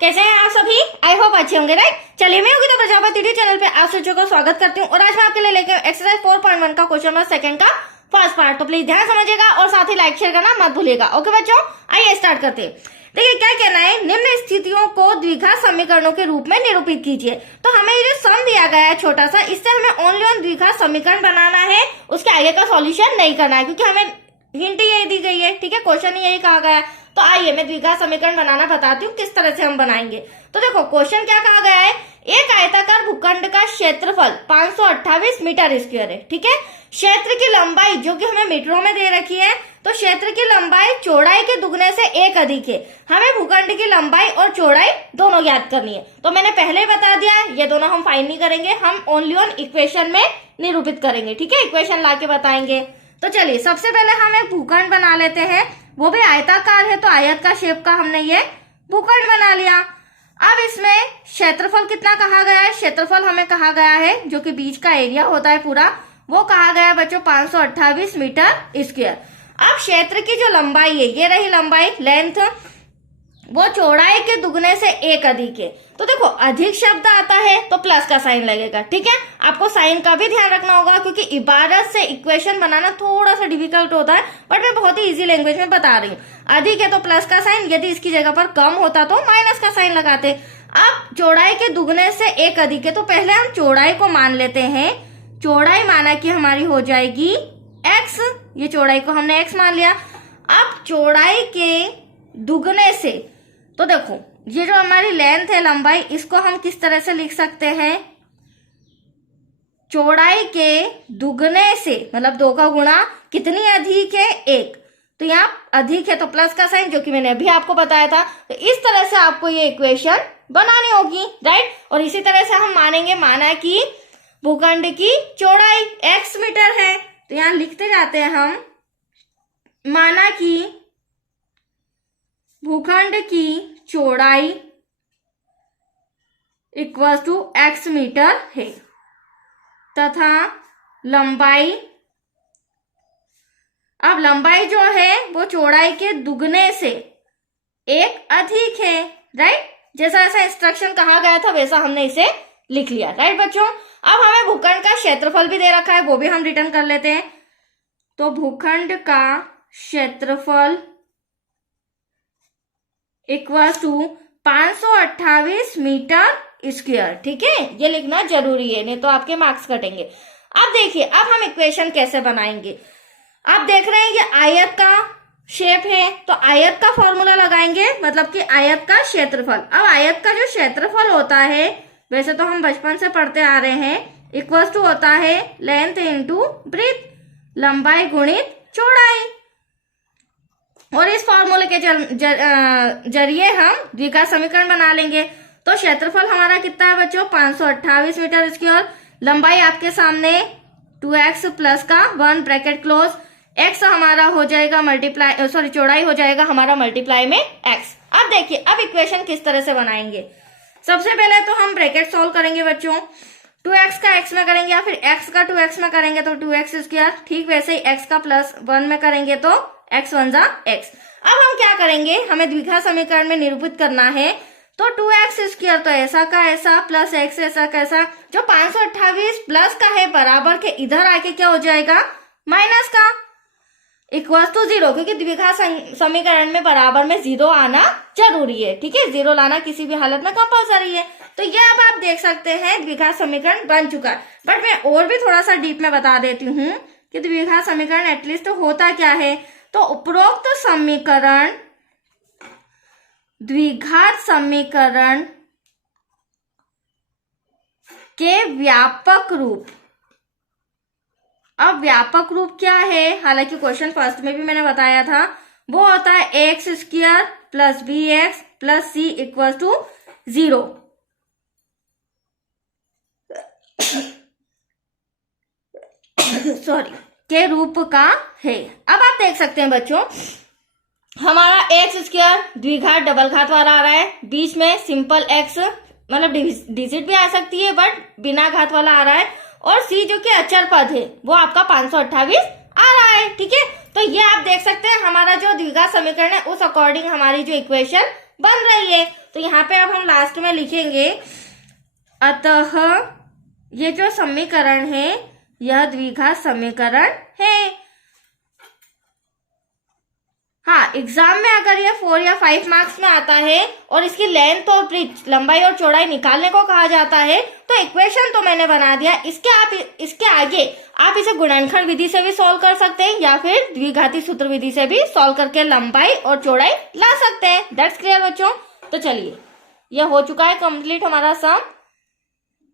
कैसे हैं आप सभी? आई होप अच्छे होंगे, राइट। चलिए, मैं योगिता प्रजापति यूट्यूब चैनल पे आप सभी को स्वागत करती हूँ और आज मैं आपके लिए लेके एक्सरसाइज 4.1 का क्वेश्चन नंबर सेकंड का फर्स्ट पार्ट। तो प्लीज ध्यान समझिएगा और साथ ही लाइक शेयर करना मत भूलिएगा। ओके बच्चों, आइए स्टार्ट करते हैं। देखिए क्या कहना है, निम्न स्थितियों को द्विघात समीकरणों के रूप में निरूपित कीजिए। तो हमें ये जो सम दिया गया है छोटा सा, इससे हमें ओनली ऑन द्विघात समीकरण बनाना है, उसके आगे का सॉल्यूशन नहीं करना है, क्योंकि हमें हिंट यही दी गई है। ठीक है, क्वेश्चन ही यही कहा गया है। तो आइए मैं द्विघात समीकरण बनाना बताती हूँ किस तरह से हम बनाएंगे। तो देखो क्वेश्चन क्या कहा गया है, एक आयताकार भूखंड का क्षेत्रफल 528 मीटर स्क्वायर है। ठीक है, क्षेत्र की लंबाई जो कि हमें मीटरों में दे रखी है, तो क्षेत्र की लंबाई चौड़ाई के दुगने से एक अधिक है। हमें भूखंड की लंबाई और चौड़ाई दोनों ज्ञात करनी है। तो मैंने पहले ही बता दिया, ये दोनों हम फाइंड नहीं करेंगे, हम ओनली ऑन इक्वेशन में निरूपित करेंगे। ठीक है, इक्वेशन ला के बताएंगे। तो चलिए सबसे पहले हम एक भूखंड बना लेते हैं, वो भी आयताकार है, तो आयत का शेप का हमने ये भूखंड बना लिया। अब इसमें क्षेत्रफल कितना कहा गया है, क्षेत्रफल हमें कहा गया है जो कि बीच का एरिया होता है पूरा, वो कहा गया है बच्चों 528 मीटर स्क्वायर। अब क्षेत्र की जो लंबाई है, ये रही लंबाई, लेंथ, वो चौड़ाई के दुगने से एक अधिक है। तो देखो अधिक शब्द आता है तो प्लस का साइन लगेगा। ठीक है, आपको साइन का भी ध्यान रखना होगा, क्योंकि इबारत से इक्वेशन बनाना थोड़ा सा डिफिकल्ट होता है, बट मैं बहुत ही इजी लैंग्वेज में बता रही हूँ। अधिक है तो प्लस का साइन, यदि इसकी जगह पर कम होता तो माइनस का साइन लगाते। अब चौड़ाई के दुगने से एक अधिक है, तो पहले हम चौड़ाई को मान लेते हैं। चौड़ाई माना कि हमारी हो जाएगी x, ये चौड़ाई को हमने x मान लिया। अब चौड़ाई के दुगने से, तो देखो ये जो हमारी लेंथ है, लंबाई, इसको हम किस तरह से लिख सकते हैं, चौड़ाई के दुगने से, मतलब 2 का गुणा कितनी अधिक है, 1। तो यहाँ अधिक है तो प्लस का साइन, जो कि मैंने अभी आपको बताया था। तो इस तरह से आपको ये इक्वेशन बनानी होगी, राइट। और इसी तरह से हम मानेंगे, माना कि भूखंड की चौड़ाई x मीटर है, तो यहाँ लिखते जाते हैं हम, माना कि भूखंड की चौड़ाई इक्वल टू x मीटर है, तथा लंबाई, अब लंबाई जो है वो चौड़ाई के दुगने से एक अधिक है, राइट। जैसा ऐसा इंस्ट्रक्शन कहा गया था वैसा हमने इसे लिख लिया, राइट बच्चों। अब हमें भूखंड का क्षेत्रफल भी दे रखा है, वो भी हम रिटर्न कर लेते हैं। तो भूखंड का क्षेत्रफल इक्वल टू 528 मीटर स्क्वायर। ठीक है, ये लिखना जरूरी है, नहीं तो आपके मार्क्स कटेंगे। अब देखिए, अब हम इक्वेशन कैसे बनाएंगे। आप देख रहे हैं ये आयत का शेप है, तो आयत का फॉर्मूला लगाएंगे, मतलब कि आयत का क्षेत्रफल। अब आयत का जो क्षेत्रफल होता है, वैसे तो हम बचपन से पढ़ते आ रहे हैं, इक्वल टू होता है लेंथ इंटू ब्रेथ, लंबाई गुणित चौड़ाई। और इस फॉर्मूले के जरिए हम द्विघात समीकरण बना लेंगे। तो क्षेत्रफल हमारा कितना है बच्चों, 528 मीटर स्क्वायर। लंबाई आपके सामने 2x प्लस का 1 ब्रैकेट क्लोज, x हमारा हो जाएगा मल्टीप्लाई, सॉरी चौड़ाई हो जाएगा हमारा मल्टीप्लाई में x। अब देखिए, अब इक्वेशन किस तरह से बनाएंगे। सबसे पहले तो हम ब्रैकेट सॉल्व करेंगे बच्चों, 2x का x में करेंगे या फिर x का 2x में करेंगे तो 2x स्क्वायर। ठीक वैसे ही x का प्लस 1 में करेंगे तो x 1 जा x। अब हम क्या करेंगे, हमें द्विघात समीकरण में निरूपित करना है, तो 2x स्क्वायर तो ऐसा का ऐसा प्लस x ऐसा का ऐसा, जो 528 प्लस का है बराबर के इधर आके क्या हो जाएगा, माइनस का, इक्वल टू 0, क्योंकि द्विघात समीकरण में बराबर में 0 आना जरूरी है। ठीक है, 0 लाना किसी भी हालत में कंपलसरी है। तो ये अब आप देख सकते हैं द्विघात समीकरण बन चुका है। बट मैं और भी थोड़ा सा डीप में बता देती हूँ कि द्विघात समीकरण एटलीस्ट होता क्या है। तो उपरोक्त समीकरण द्विघात समीकरण के व्यापक रूप। अब व्यापक रूप क्या है, हालांकि क्वेश्चन फर्स्ट में भी मैंने बताया था, वो होता है x square plus b x plus c equal to 0। Sorry, के रूप का है। अब आप देख सकते हैं बच्चों, हमारा एक्स स्क्वायर द्विघात डबल घात वाला आ रहा है, बीच में सिंपल एक्स, मतलब डिजिट भी आ सकती है बट बिना घात वाला आ रहा है, और सी जो कि अचर पद है वो आपका 528 आ रहा है। ठीक है, तो ये आप देख सकते हैं हमारा जो द्विघात समीकरण है उस अकॉर्डिंग हमारी जो इक्वेशन बन रही है। तो यहाँ पे अब हम लास्ट में लिखेंगे अतः ये जो समीकरण है यह द्विघात समीकरण है। हाँ, एग्जाम में अगर ये 4 या 5 मार्क्स में आता है और इसकी लेंथ और ब्रेड्थ, लंबाई और चौड़ाई निकालने को कहा जाता है, तो इक्वेशन तो मैंने बना दिया। इसके आगे आप इसे गुणनखंड विधि से भी सॉल्व कर सकते हैं या फिर द्विघाती सूत्र विधि से भी सॉल्व करके लंबाई और चौड़ाई ला सकते हैं। दैट्स क्लियर बच्चों। तो चलिए, ये हो चुका है कंप्लीट हमारा सम।